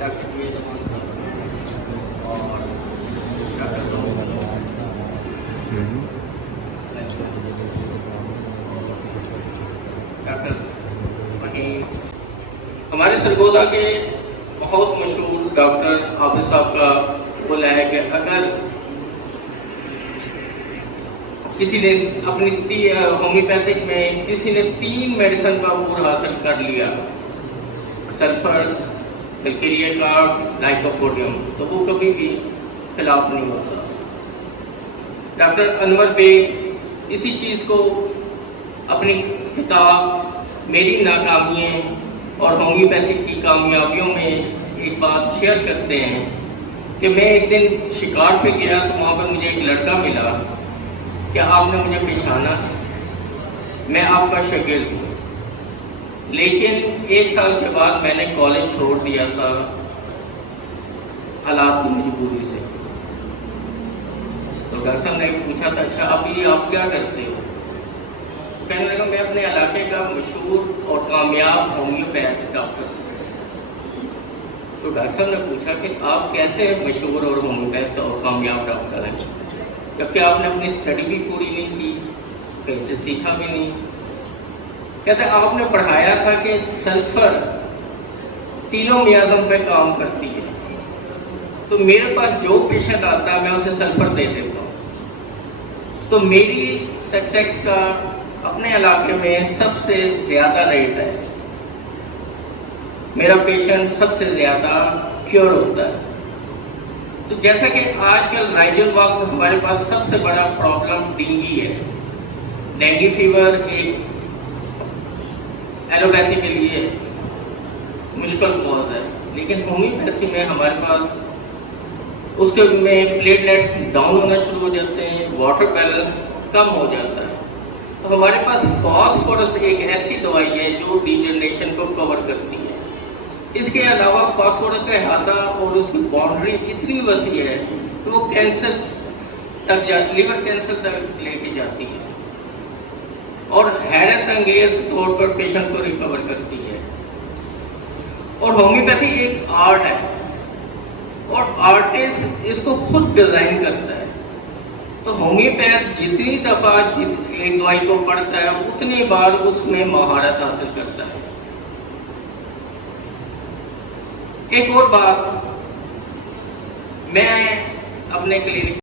Doctor B زمان صاحب اور doctor doctor وہیں ہمارے سرگودا کے بہت مشہور ڈاکٹر عابد صاحب کا بولا ہے کہ اگر کسی نے اپنی ہومیوپیتھک میں کسی نے 3 میڈیسن کا عبور حاصل کر لیا، سلفر، کیلکیریا کارب، لائکوپوڈیم، تو وہ کبھی بھی خلاف نہیں ہوتا۔ ڈاکٹر انور بیگ اسی چیز کو اپنی کتاب میری ناکامیاں اور ہومیوپیتھک کی کامیابیوں میں ایک بات شیئر کرتے ہیں کہ میں ایک دن شکار پہ گیا تو وہاں پہ مجھے ایک لڑکا ملا کہ آپ نے مجھے پہچانا، میں آپ کا شاگرد ہوں، لیکن 1 سال کے بعد میں نے کالج چھوڑ دیا تھا حالات کی مجبوری سے۔ تو ڈاکٹر صاحب نے پوچھا تھا اچھا آپ کیا کرتے ہو؟ کہنے لگا میں اپنے علاقے کا مشہور اور کامیاب ہومیوپیتھ ڈاکٹر ہوں۔ تو ڈاکٹر صاحب نے پوچھا کہ آپ کیسے مشہور اور ہومیوپیتھ اور کامیاب ڈاکٹر ہیں، جبکہ آپ نے اپنی اسٹڈی بھی پوری نہیں کی، کہیں سے سیکھا بھی نہیں؟ کہتے ہیں آپ نے پڑھایا تھا کہ سلفر تینوں میازم پہ کام کرتی ہے، تو میرے پاس جو پیشنٹ آتا ہے میں اسے سلفر دے دیتا ہوں، تو میری سکسیس کا اپنے علاقے میں سب سے زیادہ ریٹ ہے، میرا پیشنٹ سب سے زیادہ کیور ہوتا ہے۔ تو جیسا کہ آج کل نائجل وقت ہمارے پاس سب سے بڑا پرابلم ڈینگی ہے، ڈینگی فیور ایک ایلوپیتھی کے لیے مشکل کوز ہے، لیکن ہومیوپیتھی میں ہمارے پاس اس کے میں پلیٹلیٹس ڈاؤن ہونا شروع ہو جاتے ہیں، واٹر بیلنس کم ہو جاتا ہے۔ تو ہمارے پاس فاسفورس ایک ایسی دوائی ہے جو ڈیجنریشن کو کور کرتی ہے۔ اس کے علاوہ فاسفورس کا احاطہ اور اس کی باؤنڈری اتنی وسیع ہے کہ وہ کینسر تک لیور کینسر تک لے کے جاتی ہے اور حیرت انگیز طور پر پیشنٹ کو ریکور کرتی ہے۔ اور ہومیوپیتھی ایک آرٹ ہے اور آرٹسٹ اس کو خود ڈیزائن کرتا ہے۔ تو ہومیوپیتھ جتنی دفعہ ایک دوائی کو پڑھتا ہے اتنی بار اس میں مہارت حاصل کرتا ہے۔ ایک اور بات، میں اپنے کلینک